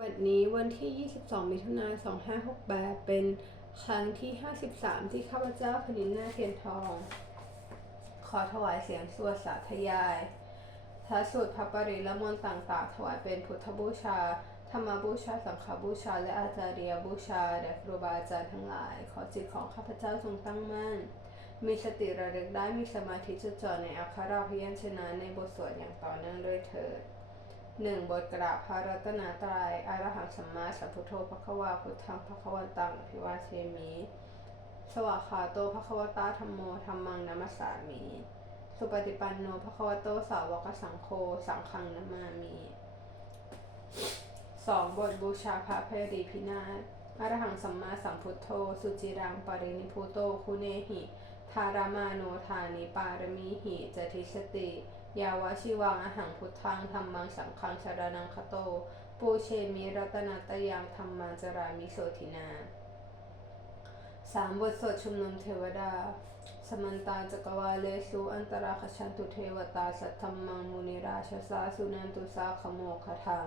วันนี้วันที่ 22 มิถุนายน 2568 เป็นครั้งที่ 53 ที่ข้าพเจ้าพนินนาเทียนทอง ขอถวายเสียงสวดสาธยายพระสูตรพระปริละมนต่างๆ ถวายเป็นพุทธบูชา ธรรมบูชา สังฆบูชา และอาจาริยบูชาแด่ครูบาอาจารย์ทั้งหลาย ขอจิตของข้าพเจ้าจงตั้งมั่น มีสติระลึกได้มีสมาธิจดจ่อในอักขระพยัญชนะในบทสวดอย่างต่อเนื่องด้วยเถิด หนึ่งบทกราบพระรัตนตรัยอรหังสัมมาสัมพุทโธพระควาพุทธังพระควันตังอภิวาเทมิ สวากขาโตพระควตาธรรมโมธรรมังนัมสสามิสุปฏิปันโนพระควโตสาวกสังโฆสังฆังนามามิสองบทบูชาพระเพรีพินาศอรหังสัมมาสัมพุทโธ สุจิรังปรินิพุโตคุเนหิ ทารามาโนทานิปารมีหิจติสติ ยาวชิวังอหังพุทธังธรรมังสังฆังสารนังคโต ปูเชมิรัตนาตยังธรรมังจรามิโสทินาสามบทสวดชุมนุมเทวดา สมันตาจักวาเลสุอันตราคชันตุเทวตาสัทธรรมังมุนิราชสาสุนันตุสาขโมคทัง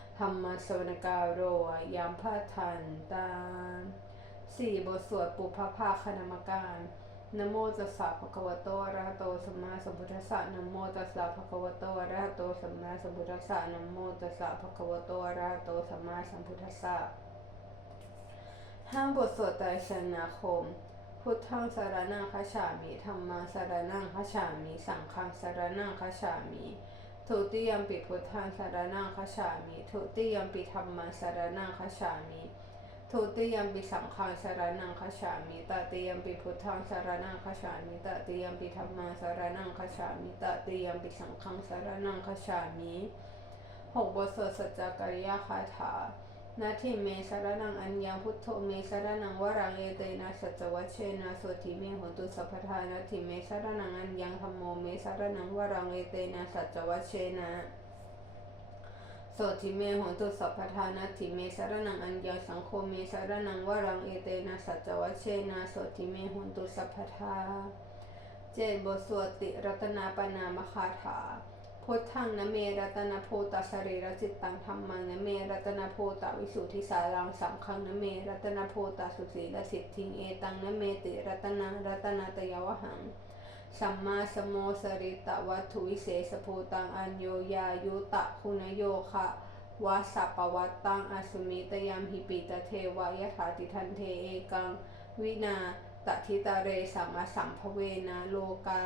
ธรรมสวนกาโรยัมพัทันตาธรรมสวนกาโรยัมพัทันตาธรรมสวนกาโรยัมพัทันตาสี่บทสวดปุพพาคณมการนโมตัสสะภะคะวะโตอะระหะโตสัมมาสัมพุทธัสสะนโมตัสสะภะคะวะโตอะระหะโตสัมมาสัมพุทธัสสะนโมตัสสะภะคะวะโตอะระหะโตสัมมาสัมพุทธัสสะห้าบทสวดไตรสรณคม พุทธังสารนังคัจฉามิธรรมังสารนังคัจฉามิ สังฆังสารนังคัจฉามิ ทุติยมปิพุทธังสารนังคัจฉามิทุติยมปิธรรมังสารนังคัจฉามิทุติยมปิสังฆังสารนังคัจฉามิตติยมปิพุทธังสารนังคัจฉามิตติยมปิธรรมังสารนังคัจฉามิตติยมปิสังฆังสารนังคัจฉามิหกบทสวดสัจจกริยคาถา นาทิเมสารนังอัญญังพุทโธเมสารนังวรังเอเตนะสัจวัชเชนะโสทิเมหนตุสัพพทานาทิเมสารนังอัญญังธรรมโมเมสารนังวรังเอเตนะสัจวัชเชนะโสทิเมหนตุสัพพทานาทิเมสารนังอัญญังสังโฆเมสารนังวรังเอเตนะสัจวัชเชนะโสทิเมหนตุสัพพทาเจดบทสวดติรัตนาปนามคาถา พุทธังนะเมรัตนโพตสรีรจิตตังธรรมังนะเมรัตนโพตวิสุทธิสารังสังฆังนะเมรัตนโพตสุสีลสิทธิงเอตังนะเมติรัตนารัตนาตยวหังสัมมาสโมสริตวัตถุวิเศษภูตังอัญโยยายุตะคุณโยคะวาสัปปวัตตังอสุมิตยามหิปิตเทวายถาติทันเทเอกัง วินาตทิตาเรสัมอสัมภเวนะโลกา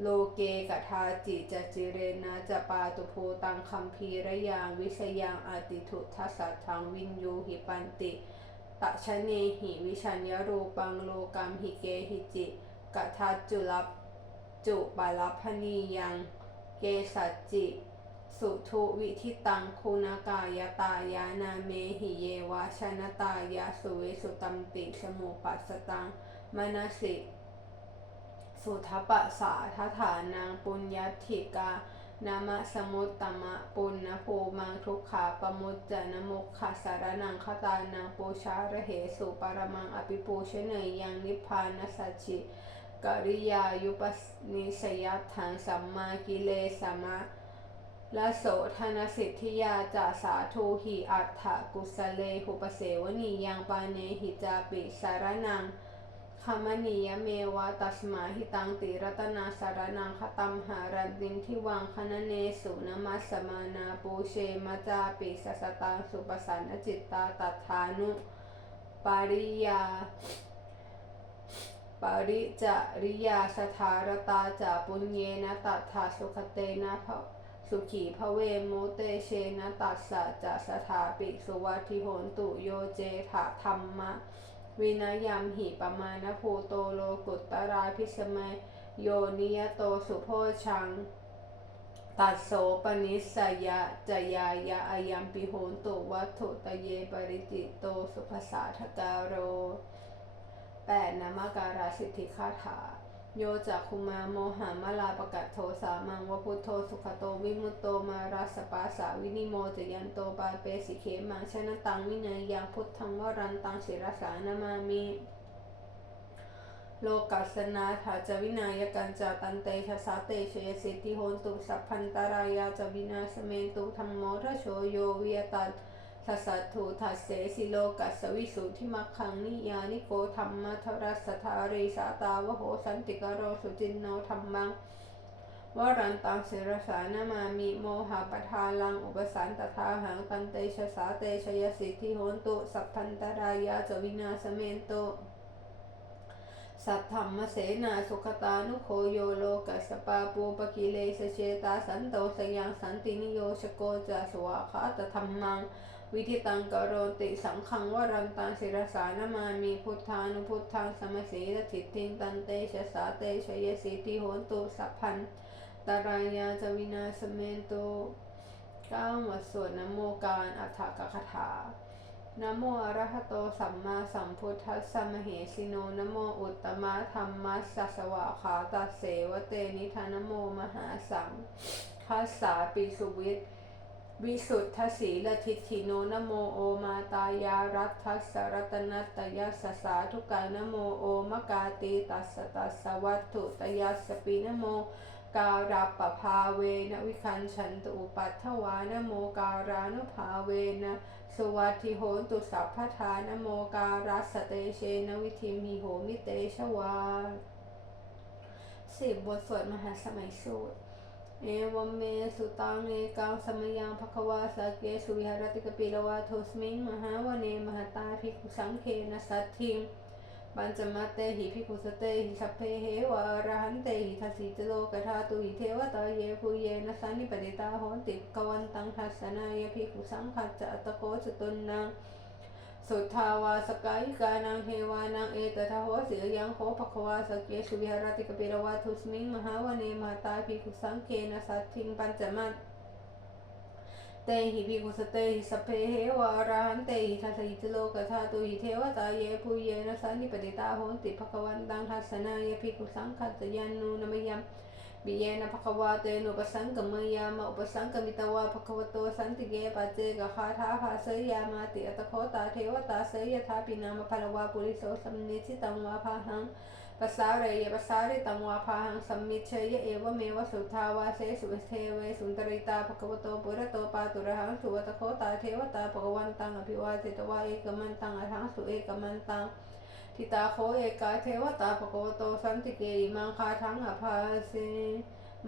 โลเกกทาจิจจิเรนะจะปาตุโพตังคัมภีระยังวิสยังอาติทุทัสสะทังวินยูหิปันติตะชะเนหิวิชัญญรูปังโลกัมหิเกหิจิกทัจจุลับจุปาลพนียังเกสัจจิ สุทุวิทิตังคุณากายตายานาเมหิเยวาชนตายาสุเวสุตัมติสมุปัสสตังมนสิ สุทัปปะสาทฐานังปุญญธิกา นามะสมุตตมะปุณณภูมังทุกขาปมุจจนมุขขัสสารนังคตานังปูชาระเหสุปรมังอภิปูชเนยยังนิพพานสัจฉิกริยายุปนิสยัตถังสัมมากิเลสมะละโสธนสิทธิยาจาสาธุหิอัฏฐกุสเลหุปเสวนียังปาเนหิจาปิสารนัง คมณียเมวะตัสมาหิตังติรัตนาสารนังคตัมหารันตินทิวังคณเนสุนมัสสมานาปูเชมาจาปิสัสสตังสุปสันจิตตาตัทธานุปาริยาปริจาริยาสถารตาจาปุญเยนะตัทธาสุขเตนะภะสุขีพระเวโมเตเชนะตัสสะจะสถาปิสุวัติโหนตุโยเจถะธรรมะ วินยามหิปมาณภูโตโลกุตตราพิสมัยโยนิยโตสุโพชัง ตัสโสปนิสยะจยายะอายัมปิโหนตุวัตถุตเยปริจิตโตสุภาษาทการโรแปดนามการาสิทธิคาถา โยจักคุมาโมหามาลาปกัตโทสามังวพุทโธสุขโตวิมุตโตมาราสปาสาวินิโมจยันโตปาเปสิเคมังชนะตังวินัยยังพุทธังวรันตังศิรสานามามิโลกัสสนาถาจวินายกันจาตันเตชะสาเตชยสิทธิโหนตุสัพพันตารายาจวินาสเมนตุธรรมโมทโชโยวิยตัน ทัสสัตถุทัสเสสิโลกัสวิสุทธิมัคขังนิยานิโกธรรมะทรัสสทาริสาตาวโหสันติกโรสุจินโนธรรมังวรันตังศิรสานามามิโมหะปทาลังอุปสันตถาหังตันเตชะสาเตชยสิทธิโหนตุสัพพันตรายาจวินาสเมนตุสัทธรรมเสนาสุขตานุโคโยโลกัสปาปูปกิเลสเชตาสันโตสยังสันตินิโยชโกจาสวาคาตธรรมัง วิธิตังกโรติสังขังวรันตังศิรสานามามีพุทธานุพุทธังสมสีรทิติงตันเตชะสาเตชยสิทธิโหนตุสัพพันตารายาจวินาสเมนตุเก้าหมวดสวดนโมการอัฏฐกคถานโมอรหโตสัมมาสัมพุทธัสสะมเหสิโนนโมอุตตมะธรรมัสสะสวะขาตัสเสวเตนิธานโมมหาสังคัสสาปิสุวิท วิสุทธสีลทิฏฐิโนนะโมโอมาตายารัตทัสรัตนัตยัสสะสาธุกายนะโมโอมะกาติตัสตัสวัตถุตยัสสปินะโมการาปภาเวนะวิคันฉันตุปัฏฐวานะโมการานุภาเวนะสวัสทิโหนตุสัพพทานะโมการัสเตเชนะวิธิมิโหมิเตชวาสิบบทสวดมหาสมัยสูตร เอวเมสุตังเอกังสมยังภควาสเกสุวิหารติกปิลวาโทสมิงมหาวเนมหตาภิกขุสังเคนะสัตถิงปัญจมาเตหิภิกขุสเตหิสัพเพเหวะอรหันเตหิทัสสิจโลกธาตุหิเทวตาเยภูเยนะสันนิปติตาโหติกวันตังทัสนายภิกขุสังขัจจะตโกจตุนนัง สุทธาวาสกายิกานังเทวานังเอตทะโหสิยังโคภควาสเกสุวิหารติกปิรวาทุสมิงมหาวเนมหตาภิกขุสังเคนะสัตถิงปัญจมาเตหิภิกขุสเตหิสัพเพเหวะอรหันเตหิทัสสิจโลกธาตุหิเทวตาเยภูเยนะสันนิปติตาโหนติภควันตังทัสสนายภิกขุสังขัจยันนูนมยัม บิเยนะภควาเตนุปสังกมยามะอุปสังกมิตวาภควโตสันติเกปัจเจกคาถาภาเสยามาติอัตโคตาเทวตาเสยยถาปินามพลวาปุริโสสัมนิชิตังวาภาหังปัสสาเรยปัสสาริตังวาภาหังสัมมิเชยเอวเมวสุทาวาเสสุเทเวสุนตริตาภควโตปุระโตปาตุระหังสุวัตโคตาเทวตาภควันตังอภิวาเจตวาเอกมันตังอรหังสุเอกมันตัง ทิตาโคเอกาเทวตาภควโตสันติเกอิมังคาทังอภาเส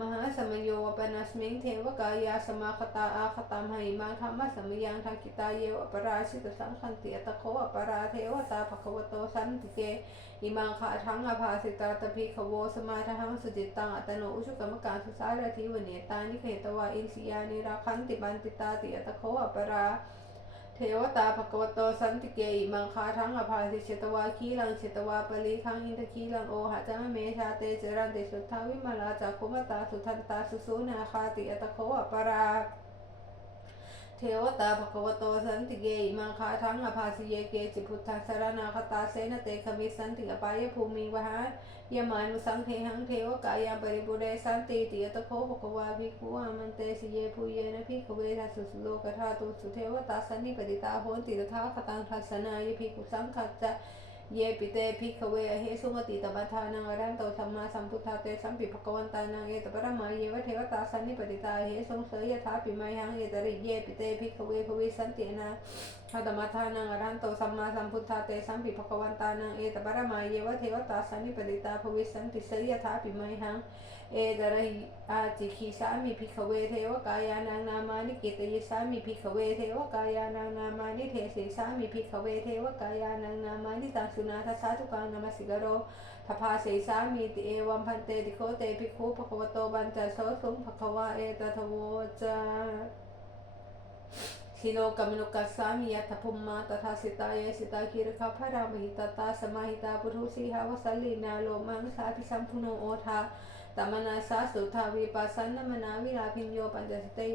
มหาสมโยวปนัสมิงเทวกายาสมาคตาอาคตามหิมังธรรมสมยังทากิตาเยวอปราชิตสังคันติอตโคอปราเทวตาภควโตสันติเกอิมังคาทังอภาสิตาตพิขโวสมาทังสุจิตตังอัตโนอุชุกรรมการสุสารทิวเนตานิเขตวาอินสียานิราคันติบันติตาติอตโคอปรา เทวตาภควโตสันติเกอิมังคาทังอภาสิเชตวาคีลังเชตวาปลีคังอินทคีลังโอหะจามเมชาเตจรันเตสุทธาวิมาลาจากคุมตาสุทันตาสุสุนาคาติอตโคอปรา เทวตาภควโตสันติเกอิมังคาทั้งอภาสิเยเกจิพุทธังสารนาคตาเสนเตคมิสันติอปายภูมิวหายมานุสังเทหังเทวกายามปริบุเรสันติติยตโคภควาภิกขุอามันเตสิเยภูเยนะภิกขเวทัสสุโลกธาตุสุเทวตาสันนิปติตาโหนติตถาคตังทัสสนายภิกขุสังขัจจะ เยปิเตภิกขเวอเหสุมติตบัทานังอรันโตสัมมาสัมพุทธาเตสัมปิภกวันตานังเอตปรมาเยวเทวตาสันนิปติตาเหสงเสยยถาปิมัยหังเอตริเยปิเตภิกขเวภวิสันตินาธาตมัทานังอรันโตสัมมาสัมพุทธาเตสัมปิภกวันตานังเอตปรมาเยวเทวตาสันนิปติตาภวิสันติเสยยถาปิมัยหัง เอตระหิอาจิคีสามิภิกขเวเทวกายานังนามานิกิตยิสามิภิกขเวเทวกายานังนามานิเทศิสามิภิกขเวเทวกายานังนามานิตัสุนาทัสสาทุกังนามัสิกโรทภาเสสามิติเอวัมพันเตติโคเตภิกขุภควโตบัญจโสสุงภควาเอตทโวจาสิโลกมนุกัสสามิยัตพุมมาตถาสิตายสิตาคิรคาพระรามหิตตาสมาหิตาปุถุสีหาวสัลลีนาโลมังสาพิสัมพุโนโอทา ตมนาสาสุทาวิปัสสันนมนาวิลาพิญโยปัญจสิเ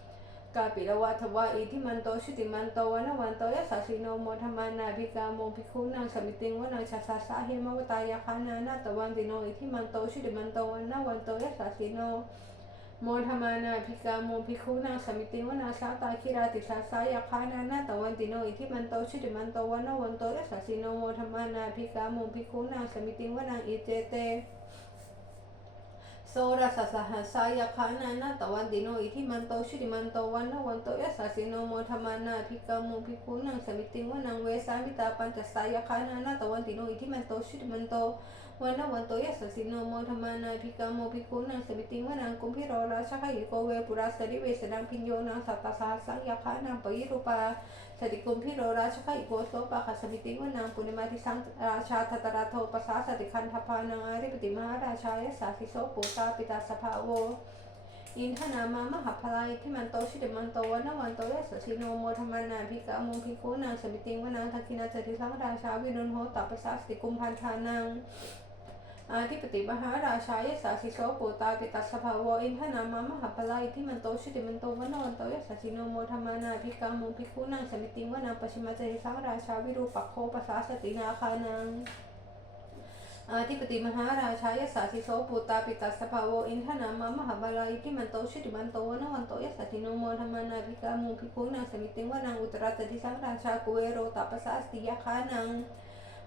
นานาตวันติโนอิทิมันโตชุติมันโตวันวันโตยะสาสิโนโมธรรมานาภิกาโมภิกขุนางสมิติงวนาอิเจเตโซราสสหัสสายคานานาตวันติโนอิทิมันโตชุติมันโตวันนวันโตยะสาสิโนโมธรรมานาภิกามุภิกขุนังสมิติงวนังเวสามิตาปัญจสายาคานานาตวันติโนอิทิมันโตชุติมันโตวันนวันโตยะสาสิโนโมธรรมานาภิกามุภิกขุนังสมิติงวนังกุมพิโรราชคหิโกเวปุราสริเต ตสหัสสังยคานังปยิรูปาสติกุมพิโรราชคหิโกโสปะคัส มิติงวนังปุณิมาทิสังราชาทัตระโทปสาสติคันทพานังอาริปติมหาราชายสาสิโสปุตาปิตาสภาโวอินทนามามหาพลายที่มันโตชิดมันโตวันนวันโตยสสิโนโมธรรมานาภิกามุภิกุนางสมิติงวนางทักขินาจติสังราชาวินุนโหตัปปสาสติกุมพันธานัง ปติมหาราชายสาสิโสปุตาปิตัสภาวอินทนามามหาพลายที่มันโตชิเดมันโตวันนวันโตยสสิโนโมธรรมานาภิกามุภิกุนางสมิติงวนางปชิมาเจติสังราชาวิรูปักโคปัสสาสตินาคานังอาทิปติมหาราชายสาสิโสปุตตาปิตัสภาวอินทนามามหาบาลาอิทิมันโตชุติมันโตวนวันโตยสัติโนโมธรรมานาภิกามุภิกุนางสมิติงวานางอุตรตติสังราชากุเวโรตัปปสาสติยาคานัง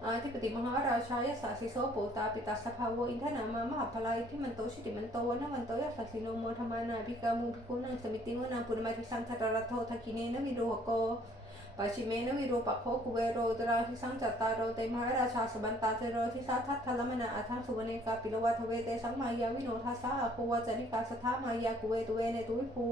อาทิปติมหาราชายสาสิโสปตาปิตัสภาวอินทนามามหาบาลาอิทิมันโตชุติมันโตวันวันโตยสัติโนโมธรรมานาภิกามุภิกุนางสมิติวนาปุณมาทิสังทตระโททักิเนนมิโรหโกปัจฉิเมนวิรูปักโคกุเวโรตราทิสังจัตตาโรเตมหาราชาสบันตาเจโรทิสัทธัทธลมนาอัทังสุวเนกาปิโลวัทเวเตสังมายาวิโนทัสสะอาคูวจนิกาสทามายากุเวตุเวเนตุวิภู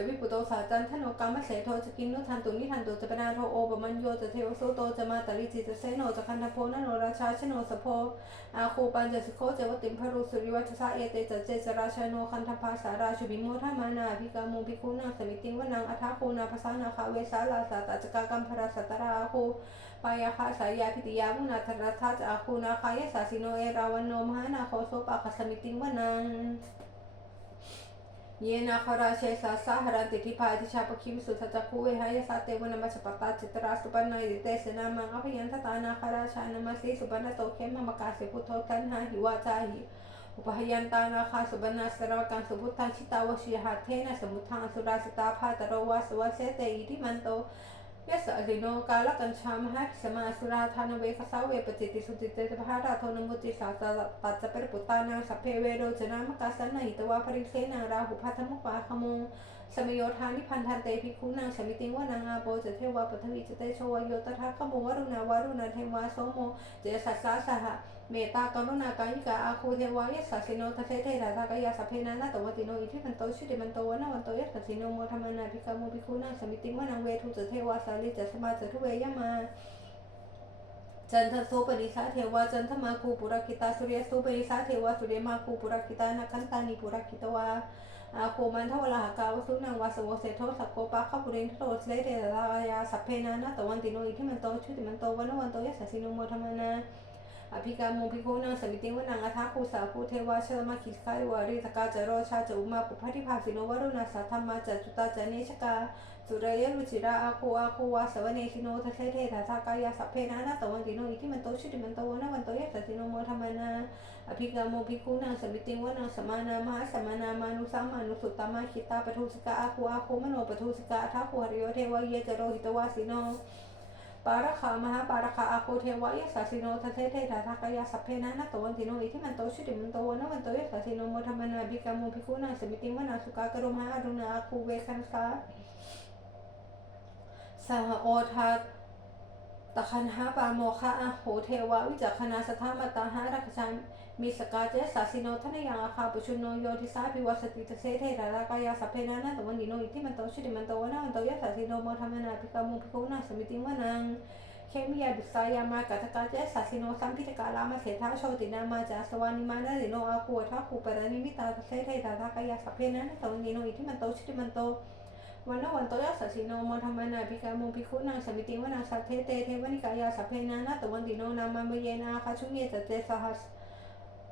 จะวิปุโตสาจันทโนกรรมเสโทจะกินนุทันตุนิทันตุจะปนาโทโอปมัญโยจะเทวโสโตจะมาตริจิจะเสโนจะคันทโพนโนราชาชโนสโพอาคูปัญจะสิโคเจวติมพรุสุริวัชสะเอเตจะเจจราชโนคันทภาสาราชุบิโมทามานาภิกามุภิกุนาสมิติงวนังอัฐาคูนาภาษานาคาเวสาลาสาตจกากัมพราสัตราอาคูปายาคาสายาพิติยามุนาธรัทัจอาคูนาคายสาสิโนเอราวันโนมหานาโคโสปะคสมิติงวนัง ये न खराशे सा साहरा तिथि पाति छाप खिम सुथ चकु वे हाय सा ते वन मच पता चित्रा सुपन इते से न मा अप यंथ ता न खरा शा न मसी सुपन तो खे म मका से पुथो तन हा हिवा चाहि उपहयंता न खा सुबन सरव का सुबुता चिता वशी हाथे न समुथा सुरा सिता फा तरो वास वसे ते इति मंतो ยสอดิโนกาลกัญชามหาสมาสุราธานเวคสาเวปจิติสุติเตภาราโทนมุติสาสะปัจจเปรปุตานาสัพเพเวโรจนามกาสันนหิตวาปริเสนาราหุพัทมุปาขมงสมโยธานิพันธันเตภิกขุนางสมิติวานางอาโปจะเทวาปทวีจะเตโชวโยตถาขมุวรุณาวารุณาเทวาโสโมเจสัสสาสหะ เมตตากรุณากายิกาอาคูเทวายสัสิโนทเทเทราทากายาสเพนานาตวัติโนอิทิมันโตชุติมันโตวันวันโตยสสิโนโมธรรมนาภิกามุภิกขุนาสมิติวานังเวทุจเทวาสาลิจสมาจทุเวยมาจันทโสปนิสาเทวาจันทมาคูปุรกิตาสุริยโสปนิสาเทวาสุริยมาคูปุรกิตานาคันตานิปุรกิตวาอาโคมันทวลาหกาวสุนังวาสโวเสโทสักโกปะข้าปุรินทโรสเลเทรายาสัพเพนานาตวันติโนอิทิมันโตชุติมันโตวันวันโตยสสิโนโมธรรมนา อภิกามุภิโคนังสมิติวนังอัฐาคูสาภูเทวาชลมาคิสกายวาริตกาจโรชาจอุมาปุพธิภาสิโนวรุณาสัทธมาจจุตาจเนชกาสุเรยรุจิราอาคูอาคูวาสวเนชิโนทัเทเทถาทากายาสัพเพนานาตวันติโนอิทิมันโตชุติมันโตวันวันโตยสัสสิโนโมธรรมนาอภิกามุภิโคนังสมิติวนังสมานามหาสมานามานุสัมมานุสุตตามาคิตาปทุสกาอาคูอาคูมโนปทุสกาอัฐาคูหริโยเทวะเยจโรหิตวาสิโน ปาระคามหาปาระคาอาโคเทวายสัสิโนทเทเทธาทากายาสัพเพนะนะตวันติโนอิทิมันโตชุติมันโตวันมันโตยสัสิโนโมธรรมนาภิกามุภิกุนาสมิติมนาสุกากรุมหาอรุณาคูเวคันสาสหโอทาตะคันหาปาโมคะอาโหเทวะวิจักขณาสถามตาหารักชัน มีสกาเจสาสิโนทนยังอาคาปุชุนโนโยทิสาภิวัสติตเสเทธาทากายาสัพเพนะนะตวันติโนอิทิมันโตชุติมันโตวันวันโตยะสสสิโนโมธรรมนาภิกามุภิกุนาสมิติวนังเคมียาดุษายามากัตกาเจสัสสิโนสัมพิตกาลามาเสธาโชตินามาจาสวานิมานาดิโนอาคูทัคูปรณิมิตาเสเทตาทากายาสัพเพนานะตวันนิโนอิทิมันโตชิติมันโตวันละวันโตยะสัสสิโนโมธรรมนาภิกามุภิคุนางสมิติวนาสัพเทเตเทวนิกายาสัพเพนะนะตวันดิโนนามาเมเยนาคาชุเยจเตสหัส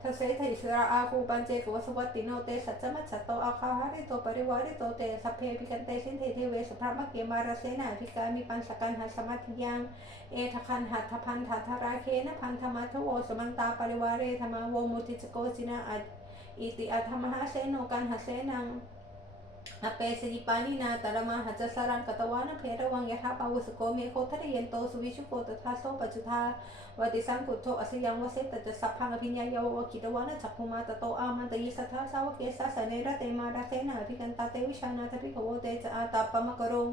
ทวสิตาติตังสุพรหมาปรมาโตจะปุตไตที่มาโตสาสานังกุมารโรติโสตโสปาขัสมิติงวนาสาสพรหมโลกานังมหาพรหมาปิติทิติอุปปันโนชุติมันโตพุสมากายโยยสาสิโสทเสถิสราอาคูปัญเจกวสวัตติโนเตสัจจมัจจโตอาคาหาริโตปริวาริโตเตสัพเพปิกันเตสินเทเทเวสุพระมเกมาราเสนาภิกามีปัญสกันหัสมัติยังเอทคันหัตถพันธัทราเคนะพันธมัทโวสมันตาปริวาเรธรรมโวมุติจโกจินาอิติอัธมหาเสโนกันหเสนัง อเปสิปานินาตระมาหัจสารังกตวานะเพระวังยะถาปาวุสโกเมโคทะเยนโตสุวิชุโกตถาโสปัจจุธาวติสังกุโทอสยังวเสตตสัพพังอภิญญายวกิตวานะจักขุมาตโตอามันตยิสัทธาสาวเกสาสเนระเตมาราเสนาภิกันตาเตวิชานาทภิกโวเตจอาตาปมะกรง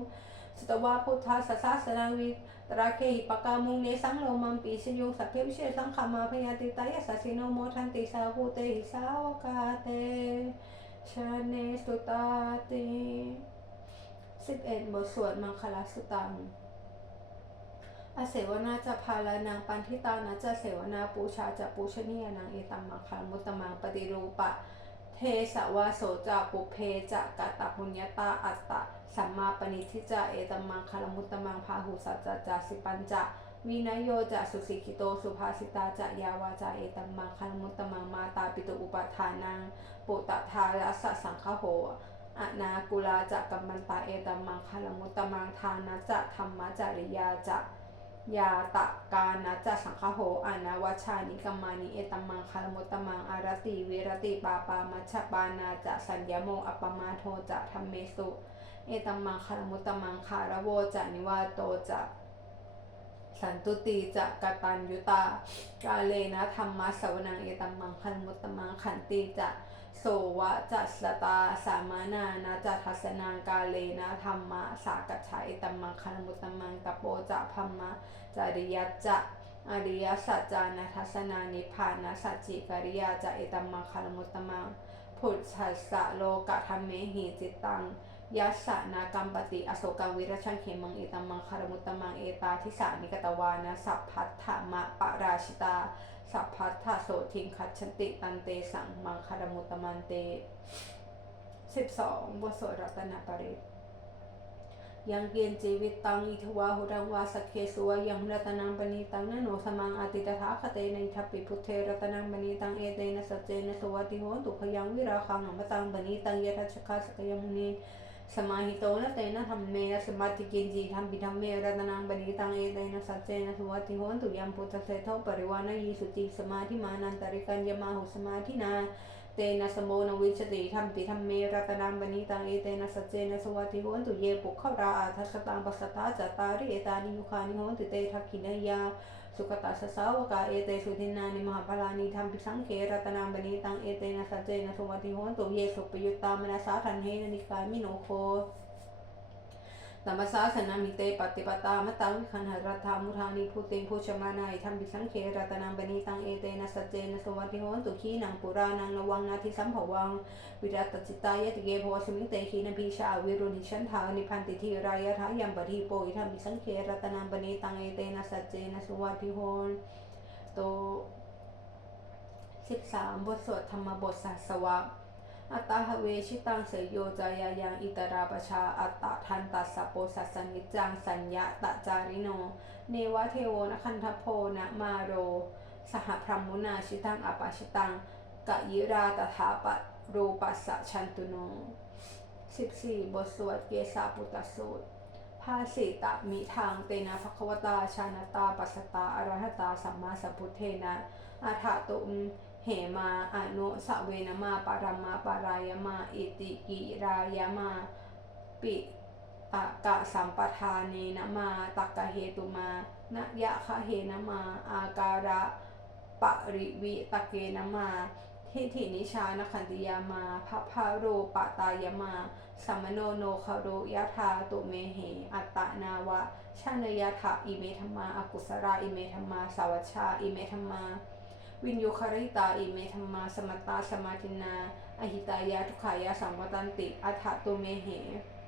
สุตวาพุทธาสัสสสนาวิตราเคหิปกามุงเนสังโลมัมปีชยุสัพเพวิเชสังขามาพยาติตายสัสสิโนโมทันติสาภูเตหิสาวกาเต ชาเนสุตาติสิบเอ็ดบทสวดมังคลาสุตังอาเสวนาจะพาลานางปันทิตานะจะเสวนาปูชาจะปูชนียนางเอตัมมังคลมุตตมังปฏิรูปะ เทสวาโสจะปุเพจะกะตะปุญญาตาอัตตะสัมมาปณิทิจะเอตัมมังคลมุตตมังพาหุสัจจะจะสิปัญจะ วินยโยจะสุสิกิโตสุภาสิตาจะยาวาจาเอตัมมังคลมุตตมังมาตาปิตุอุปทานังปุตตทารัสสังฆโหอนากุลาจะกัมมันตาเอตัมมังคลมุตตมังทานะจะธรรมจริยาจะยาตะกานะจะสังฆโหอานาวชานิกมมานิเอตัมมังคลมุตตมังอารติเวรติปาปามัชฌปานาจะสัญญโมอปมาโทจะธรรมเมสุ เอตัมมังคลมุตตมังคารโวจะนิวาโตจะ สันตุติจะกตัญยุตากาเลนะธรรมะสวนังเอตัมมังคัลมุตตมังขันติจะโสวะจัสตาสามานานะจะทัสนางกาเลนะธรรมะสากัจฉาเอตัมมังคัลมุตตมังตะโปจะพัมมะจาริยจะอริยสัจจานะทัสนานิพานะสัจจิกริยาจะเอตัมมังคัลมุตตมังพุทธัสสะโลกะธรรมเมหิจิตตัง ยัสสะนากัมปติอโศกังวิรชังเขมังเอตัมมังคารมุตตมังเอตาทิสานิกตวานะสัพพัทธมะปะราชิตา สัพพัทธโสทิงคัจฉติตันเตสังมังคารมุตตมันเตสิบสองบทสวดรัตนปริตยังเกียนจีวิตตังอิทวาหุรังวาสกเคสวยังรัตนังปณิตังนโนสมังอติตถาคเตนิทัปปิพุทเทรัตนังปณิตังเอเตนะสัจเจนะสวัติโหนตุขยังวิราคังอมตังปณิตังยทัชคาสกยมุนี สมาธิโต้หน సమాహితౌన తైన హమ్మేన సమతికే జీఘం విధమ్మే రతనాం బలితాం ఏదైన సత్యేన సువతి హోంతు యం పుతసేథౌ పరివాన ఈ శుచి సమాధి మానాంతరికం యమాహు సమాధి นาเตนะสมโมนวิชติธรรมปิธรรมเมรัตนังบณิตังเอเตนะสัจเจนะสวัติโหนตุเยปุขราอาทัสตังปัสสตาจัตตาริเอตานิยุคานิโหนตุเตทักขินยา सुखता ससावका एते सुधिन्नानि महाफलानि धम्पि सङ्ख्ये रतनां बनीतां एतेन తమసాసనం హితే పత్తిపతామతం ఖన్హరథామురాని భూతిం భూషమాన ఇథం విసంఖ్యే రతనం బనీతం ఏతేన సజ్జేన సుమతి హోంతు ఖీనం పురాణం నవాంగ్ నాథి సంభవాం విరత చిత్తాయ తిగే భోషమిం తే హీన భీష అవిరుని షంధా నిపంతి ధీ రాయ రాయం బధి పోయి ఇథం విసంఖ్యే రతనం బనీతం ఏతేన సజ్జేన సుమతి హోన్ โต13บทสวดธรรมบทศาสวะ อัตตาหเวชิตังเสยโยจายายังอิตราปชาอัตตะทันตัสสโปสัสนิจังสัญญาตจาริโน เนวะเทโวนคันทโพนะมาโร สหพรหมุนาชิตังอปาชิตังกะยิราตถาปะรูปัสสะชันตุโน 14 บทสวดเกสาปุตสูตรภาสิตะมิทางเตนะภควตาชาณตาปัสตาอรหัตตาสัมมาสัมพุทเทนะอาถาตุม เหมาอนุสเวนมาปารมาปารายมาอิติกิรายมาปิตะกะสัมปทานเนนะมาตักกะเหตุมานะยะคะเหนะมา อาการะปริวิตะเกนะมาทิฏฐินิชานขันติยามาพระพาโรปตายมาสัมโนโนคารุยะธาตุเมเห อัตตนาวะชานยะถะอิเมธมาอากุสราอิเมธมา สาวชาอิเมธรรมา วินโยคาริตาอิเมธรรมาสมตตาสมาธินา อหิตายาทุขายาสัมวตันติอัฏฐตุเมเห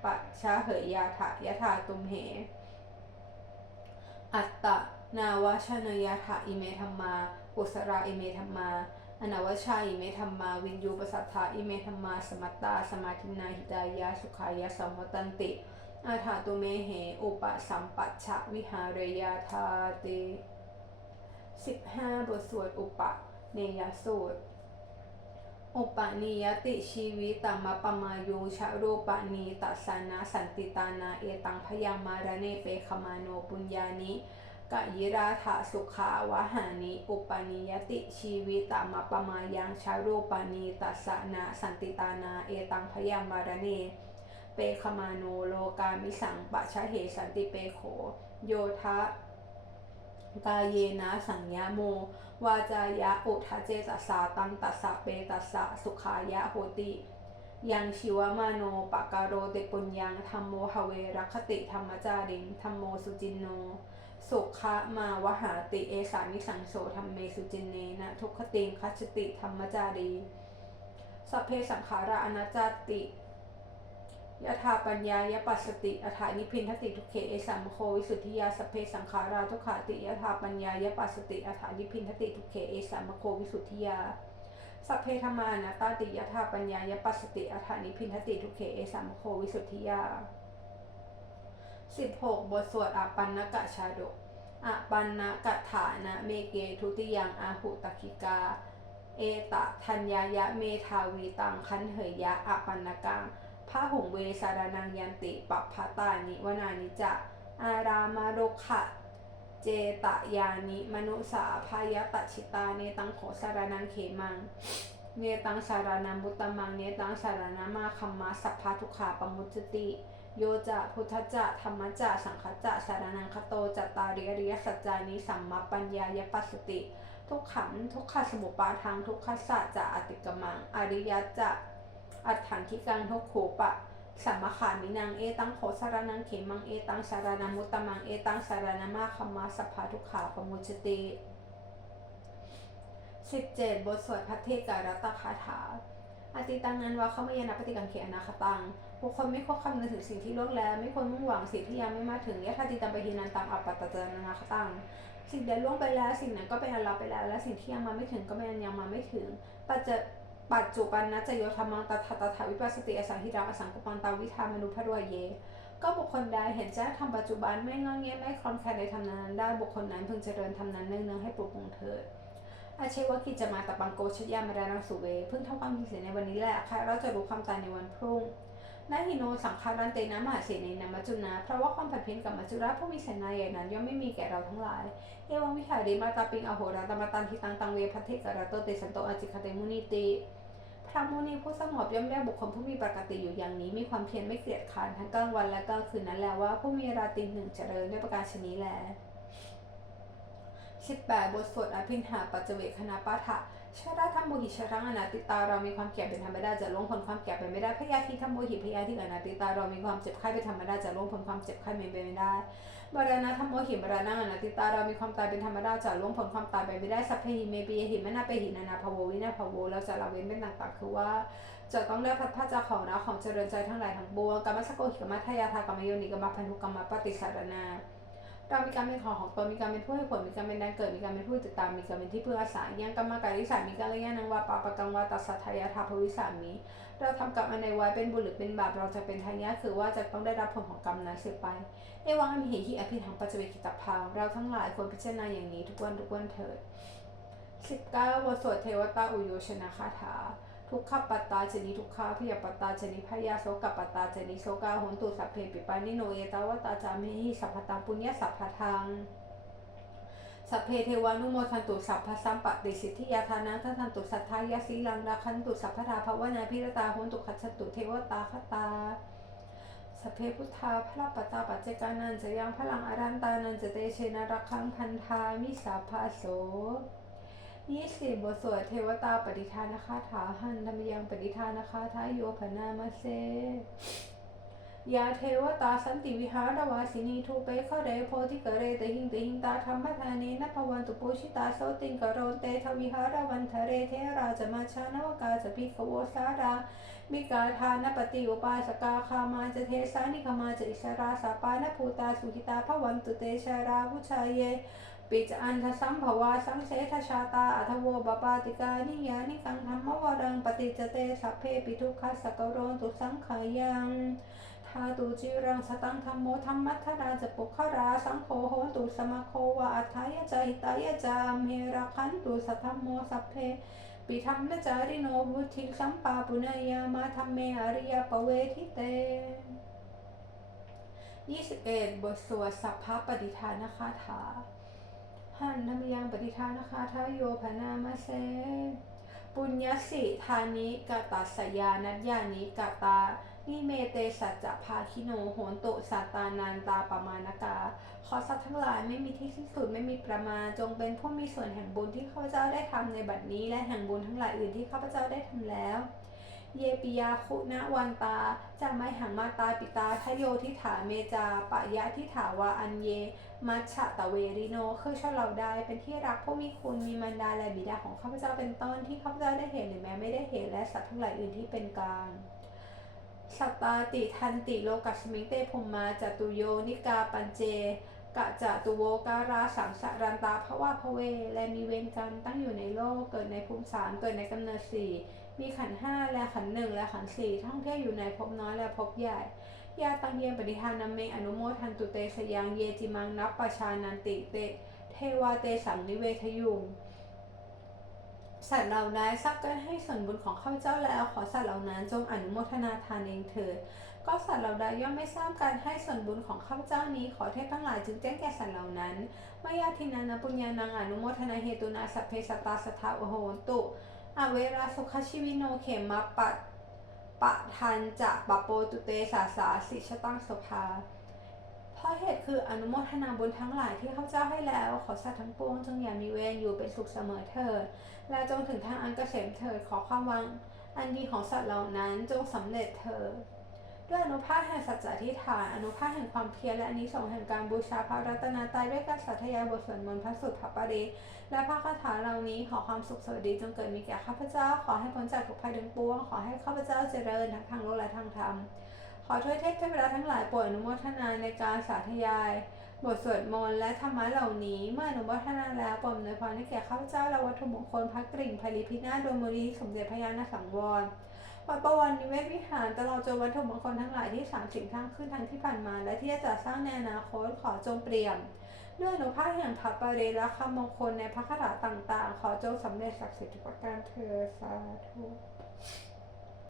ปะชาเหยยาถะยะธาตุมเห อัตตนาวชนยะถะอิเมธรรมากุสราอิเมธรรมาอนาวชาอิเมธรรมาวินยูปสัทธาอิเมธรรมาสมัตตาสมาธินาหิตายาสุขายาสัมวตันติ อาถาตุเมเห อุปสัมปัชชะวิหารยาธาติ 15 บทสวดอุปเนยสูตร อุปนิยติชีวิตมปมายุชะรูปนีตัสสานาสันติตานาเอตังพยามารเนเปขมาโนปุญญานิกะยิราธาสุขาวะหานิอุปนิยติชีวิตมปมายังชารูปนีตัสสานาสันติตานาเอตังพยามารเนเปขมาโนโลกามิสังปะชะเหสันติเปโข โยทะ กายเยนะสัญญาโม วาจายะอุทะเจตสาตังตัสสะเปตัสสะสุขายะโหติ ยังชิวมาโนปะการโรเตปุญญังธรรมโมหเวรคติธรรมจาริงธรรมโมสุจินโนสุขะมาวหาติเอสานิสังโสธรรมเมสุจินเนนะทุกขติงคัจติธรรมจารีสัพเพสังขาระอนัจจติ ยถาปัญญายปัสสติอัฐานิพินทติทุเขเอสัมโควิสุทธิยาสเพสังขาราทุขาติยถาปัญญายปัสสติอัฐานิพินทติทุเขเอสัมโควิสุทธิยาสัพเพธรรมานาตาติยถาปัญญายปัสสติอัฐานิพินทติทุเขเอสัมโควิสุทธิยา16บทสวดอปันนกะชาดกอปันนกะฐานะเมเกทุติยังอาหุตคิกา เอตะทัญญายะเมทาวีตังคันเหยยะอปันนกัง พระหงเวสารนังยันติปัปพตานิวนานิจะอารามาโรขะเจตยานิมนุสาพายตชิตาเนตังโขสารนังเขมัง เนตังสารนามุตตมังเนตังสารนามาคัมมาสัพพาทุขาปมุจติ โยจะพุทธจะธรรมจะสังฆจะสารนังคโตจตตาริยริยสัจจานิสัมมาปัญญายปัสสติ ทุกขังทุกขสมุปาทางทุกขสัจจะอติกมัง อริยจะ อัฏฐานทิกังทุกขูปะสัมมาขามินังเอตังโขสารนังเขมังเอตังสารนามุตตมังเอตังสารนามาคัมมาสัพพาทุขาปมุจติ17บทสวดพัทเทการตคาถาอติตังนั้นว่าเขาไม่ยานาปฏิกังเขอนาคตังบุคคลไม่ควรคำนึกถึงสิ่งที่ล่วงแล้ว ไม่ควรมุ่งหวังสิ่งที่ยังไม่มาถึงยะธาติตังไปทีนันตังอัปปัตตะเจนาคตังสิ่งใดล่วงไปแล้ว สิ่งนั้นก็เป็นอันลับไปแล้ว และสิ่งที่ยังมาไม่ถึงก็เป็นอันยังมาไม่ถึงปัจจ ปัจจุบันนะจะโยธรรมังตถาตถาวิปัสสติอสังหิรังอสังกุปันตาวิธามนุพรวเย ก็บุคคลใดเห็นแจ้งทำปัจจุบันไม่งอเงี้ยไม่คลอนแคลนในธรรมนั้นได้บุคคลนั้นพึงเจริญธรรมนั้นเนืองๆให้ปลุกปลงเถิดอาเชวะกิจจะมาตะปังโกชยามารานังสุเว เพิ่งทำความผิดเสียในวันนี้แหละค่ะเราจะรู้ความตายในวันพรุ่ง นาหิโนสังคารันเตนะมหาเสนีนามัจจุนาเพราะว่าความผัดเพี้ยนกับมัจจุราชผู้มีเสนาใหญ่นั้นย่อมไม่มีแก่เราทั้งหลายเอวังวิหาริมาตาปิงอโหราตมาตันทิตังตังเวพัทเทกระโตเตสันโตอจิคเตมุนิติพระมุนีผู้สงบย่อมได้บุคคลผู้มีปกติอยู่อย่างนี้ มีความเพียรไม่เกลียดค้านทั้งกลางวันและกลางคืนนั้นแล้ว่าผู้มีราตรีหนึ่งเจริญด้วยประการชนี้แล18บทสวดอภินหาปัจเจเวคณาปาฐะ ชาดาธรรมโมหิชรังอนาติตาเรามีความแก่เป็นธรรมดาจะล่วงพ้นความแก่ไปไม่ได้พยาธิธรรมโมหิพยาธิอนาติตาเรามีความเจ็บไข้เป็นธรรมดาจะล่วงพ้นความเจ็บไข้ไม่ไปไม่ได้มรณะธรรมโมหิมรณะอนาติตาเรามีความตายเป็นธรรมดาจะล่วงพ้นความตายไปไม่ได้สัพเพหิเมปียหิมนาเปหินานาภโววินาภโวเราจะละเว้นเป็นต่างๆคือว่าจะต้องได้พัดพาจากของรักของเจริญใจทั้งหลายทั้งปวงกรรมสกโกหิกรรมทายาทากรรมโยนิกรรมพันธุกรรมปฏิสารนา เรามีการเป็นของของตนมีการเป็นผู้ให้ผลมีการเป็นแดนเกิดมีการเป็นผู้ติดตามมีการเป็นที่พึ่งอาศัยยังกรรมการิสามีการละยงนังวาปาปะกังวาตัสสัทายาทาภวิสามีเราทำกรรมอันใดไว้เป็นบุญหรือเป็นบาปเราจะเป็นทายาทคือว่าจะต้องได้รับผลของกรรมนั้นสืบไปเอวังมิเหหิอภิธังปัจเจวกิตพังเราทั้งหลายควรพิจารณาอย่างนี้ทุกวันทุกวันเถิด19บทสวดเทวตาอุโยชนะคาถา ทุกขปัตตาชนิทุกขาพยาปัตตาชนิพยาโสกปัตตาชนิโสกาโหนตุสัพเพปิปานิโนเอตาวตาจามิสัพพตัปุญญสัพพทังสัพเพเทวานุโมทันตุสัพพสัมปติสิทธิยาทานังทันตุสัทธายาสีลังราคันตุสัพพทาภวนาพิรตาโหนตุขัจตุเทวตาคตาสัพเพพุทธาพระปตาปัจเจกานันจะยังพลังอารันตานันจะเตเชนะรักขังพันธามิสาภาโส ยี่สิบบทสวดเทวตาปฏิทานคาถาหันธรรมยังปฏิทานคาถาโยพนามาเซยาเทวตาสันติวิหารวาสินีทูเปเข้าเดโพธิกเรตหิงตหิงตาธรรมทานีนภวันตุปุชิตาโสติงกโรนเตทวิหารวันเทเรเทราจะมาชานวกาจะพิกโวสารามิกาทานปฏิอุปาสกาคามาจะเทสานิคมาจะอิสราสาปานภูตาสุหิตาภวันตุเตชาราพุชายเย ปิจอันทสัมภวาสังเสทชาตาอัทโวบปาติกานิยานิกังธรรมวรังปฏิจเตสัพเพปิทุกขัสสกโรนตุสังขายังทาตุจิรังสตังธรรมโมธรรมัทธราจะปุคราสังโฆโหตุสมโควาอัฏฐายจหิตายจามเฮระคันตุสัทธมโมสัพเพปิธรรมนจาริโนบุธิสัมปาปุณยามาธรรมเมอริยปเวทิเต21บทสวดสัพพะปฏิทานคาถา หันธรรมยังปฏิทานะคาถายโยพนามาเซปุญญสิทานิกาตัสยานัญญานิกาตา นิเมเตสัจจะภาคิโนโหนตุสัตานันตาปมานกา ขอสัตว์ทั้งหลายไม่มีที่สิ้นสุดไม่มีประมาณ จงเป็นผู้มีส่วนแห่งบุญที่ข้าพเจ้าได้ทำในบัดนี้ และแห่งบุญทั้งหลายอื่นที่ข้าพเจ้าได้ทำแล้ว เยปิยาคุณะวันตาจะไม่หังมาตาปิตาทโยทิถาเมจาปะยะทิถาวาอันเย มัชฉะตะเวริโนคือชอบเราได้เป็นที่รักผู้มีคุณมีมารดาและบิดาของข้าพเจ้าเป็นต้นที่ข้าพเจ้าได้เห็นหรือแม้ไม่ได้เห็นและสัตว์ทั้งหลายอื่นที่เป็นกลางสัตตาติทันติโลกัสมิงเตภมมาจตุโยนิกาปัญเจกะจะตุโวการาสังสารันตาภวะพะเว และมีเวรกรรมตั้งอยู่ในโลกเกิดในภูมิสามเกิดในกำเนิดสี่มีขันห้าและขันหนึ่งและขันสี่ท่องเที่ยวอยู่ในภพน้อยและภพใหญ่ ยาตังเยปฏิทานาเมอนุโมทันตุเตสยังเยจิมังนับปชานันติเตเทวาเตสังนิเวทยุงสัตว์เหล่านั้นทราบกันให้ส่วนบุญของข้าพเจ้าแล้วขอสัตว์เหล่านั้นจงอนุโมทนาทานเองเถิดก็สัตว์เหล่าใดย่อมไม่ทราบการให้ส่วนบุญของข้าพเจ้านี้ขอเทพทั้งหลายจึงแจ้งแก่สัตว์เหล่านั้นมายาทินานาปุญญานังอนุโมทนาเหตุนาสัพเพสตาสทาโอโหนตุอเวราสุขชิวิโนเขมะปะะทันจะปะโปตุเตสาสาสิชตังสภา เพราะเหตุคืออนุโมทนาบุญทั้งหลายที่ข้าเจ้าให้แล้ว ขอสัตว์ทั้งปวงจงอย่ามีเวรอยู่เป็นสุขเสมอเถิด และจงถึงทางอันเกษมเถิดขอความวัง อันดีของสัตว์เหล่านั้นจงสำเร็จเถิด ด้วยอนุภาพแห่งสัจจะที่ฐานอนุภาพแห่งความเพียรและอานิสงส์แห่งการบูชาพระรัตนตรัยด้วยการสาธยายบทสวดมนต์พระสุตถปริและพระคาถาเหล่านี้ขอความสุขสวัสดีจงเกิดมีแก่ข้าพเจ้า ขอให้พ้นจากทุกภัยทั้งปวง ขอให้ข้าพเจ้าเจริญทั้งทางโลกและทางธรรมขอถ้วยเทพเทวดาทั้งหลายโปรดอนุโมทนาในการสาธยาย บทสวดมนต์และธรรมะเหล่านี้ เมื่ออนุโมทนาแล้วปรดอำนวยพรให้แก่ข้าพเจ้าและวัตถุมงคลพระกริ่งพลิพินาศโดมูลนิสมเด็จพระยาณสังวร วัดประวันนิเวศวิหารตลอดจนวัตถุมงคลทั้งหลายที่สามสิ่งทั้งขึ้นทั้งที่ผ่านมา และที่จะจัดสร้างในอนาคตขอจงเปลี่ยนด้วยอนุภาพแห่งพระปริและคำมงคลในพระคาถาต่าง ๆ ขอจงสำเร็จศักดิ์สิทธิ์กประการเธอสาธุ